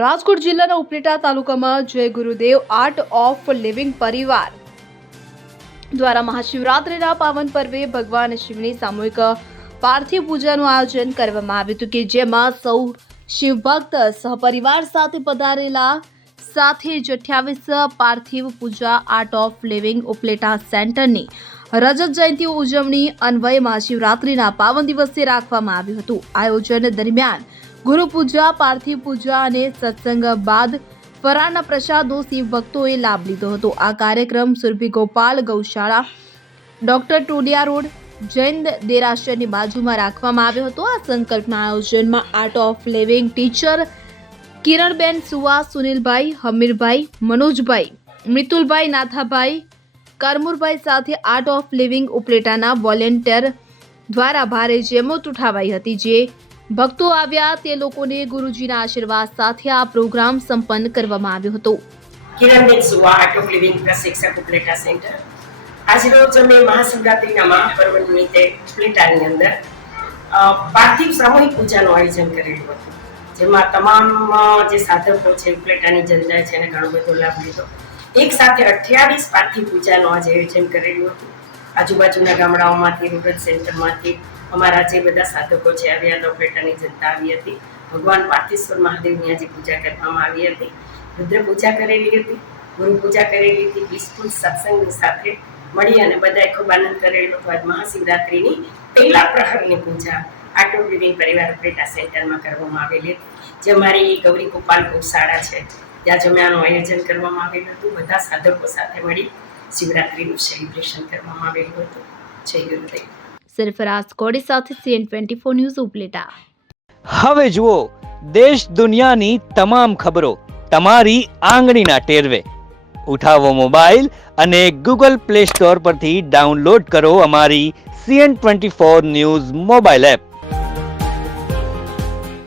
રાજકોટ જિલ્લાના ઉપલેટા તાલુકામાં જય ગુરુદેવ આર્ટ ઓફ લિવિંગ પરિવાર દ્વારા મહાશિવરાત્રિના પાવન પર્વે ભગવાન શિવની સામૂહિક પાર્થિવ પૂજાનું આયોજન કરવામાં આવ્યું હતું, કે જેમાં સૌ શિવભક્ત સહપરિવાર સાથે પધારેલા. સાથે જ 28 પાર્થિવ પૂજા આર્ટ ઓફ લિવિંગ ઉપલેટા સેન્ટરની રજત જયંતિ ઉજવણી અન્વયે મહાશિવરાત્રિના પાવન દિવસે રાખવામાં આવ્યું હતું. આયોજન દરમિયાન ગુરુ પૂજા, પાર્થિવ પૂજા અને સત્સંગ બાદ ફરાળના પ્રસાદનો શિવ ભક્તોએ લાભ લીધો હતો. આ કાર્યક્રમ સુરભી ગોપાલ ગૌશાળા, ડોક્ટર ટોડિયા રોડ, જૈન દેરાસરની બાજુમાં રાખવામાં આવ્યો હતો. આ સંકલ્પના આયોજનમાં art of living teacher Kiranben સુવા, સુનિલભાઈ, હમીરભાઈ, મનોજભાઈ, મિતુલભાઈ, નાથાભાઈ, કરમુરભાઈ સાથે આર્ટ ઓફ લિવિંગ ઉપલેટાના વોલેન્ટિયર દ્વારા ભારે જહેમત ઉઠાવાઈ હતી. જે ભક્તો આવ્યા તે લોકોને ગુરુજીના આશીર્વાદ સાથે આ પ્રોગ્રામ સંપન્ન કરવામાં આવ્યો હતો. કિરણબેન સુવા, આર્ટ ઓફ લિવિંગ પ્રશિક્ષક ઉપલેટા સેન્ટર. આજરોજ અમે મહાશિવરાત્રિના મહાપર્વ નિમિત્તે ઉપલેટાની અંદર પાર્થિવ સામૂહિક પૂજાનું આયોજન કરેલું હતું, જેમાં તમામ જે સાધકો છે, ઉપલેટાની જનતા છે, એને ઘણો બધો લાભ લીધો. એક સાથે 28 પાર્થિવ પૂજાનું આજે આયોજન કરેલું હતું. આજુબાજુના ગામડાઓમાંથી, રૂરલ સેન્ટરમાંથી અમારા જે બધા સાધકો છે આવ્યા હતા, ઉપલેટાની જનતા આવી હતી. ભગવાન પાર્થેશ્વર મહાદેવની આજે પૂજા કરવામાં આવી હતી. રુદ્ર પૂજા કરેલી હતી, ગુરુ પૂજા કરેલી હતી. પીસફુલ સત્સંગની સાથે મળી અને બધાએ ખૂબ આનંદ કરેલો હતો. આજ મહાશિવરાત્રિની પહેલા પ્રહરની પૂજા આર્ટ ઓફ લિવિંગ પરિવાર ઉપલેટા સેન્ટરમાં કરવામાં આવેલી હતી, જે અમારી ગૌરી ગોપાલ ગૌશાળા છે, ત્યાં જ અમે આનું આયોજન કરવામાં આવેલું હતું. બધા સાધકો સાથે મળી શિવરાત્રિનું સેલિબ્રેશન કરવામાં આવેલું હતું. જય ગુરુદેવ. સરફરાઝ કોડી સાથે CN24 ન્યૂઝ ઉપલેટા. હવે જુઓ દેશ દુનિયાની તમામ ખબરો તમારી આંગળીના ટેરવે. ઉઠાવો મોબાઈલ અને Google Play Store પરથી ડાઉનલોડ કરો અમારી CN24 ન્યૂઝ મોબાઈલ એપ.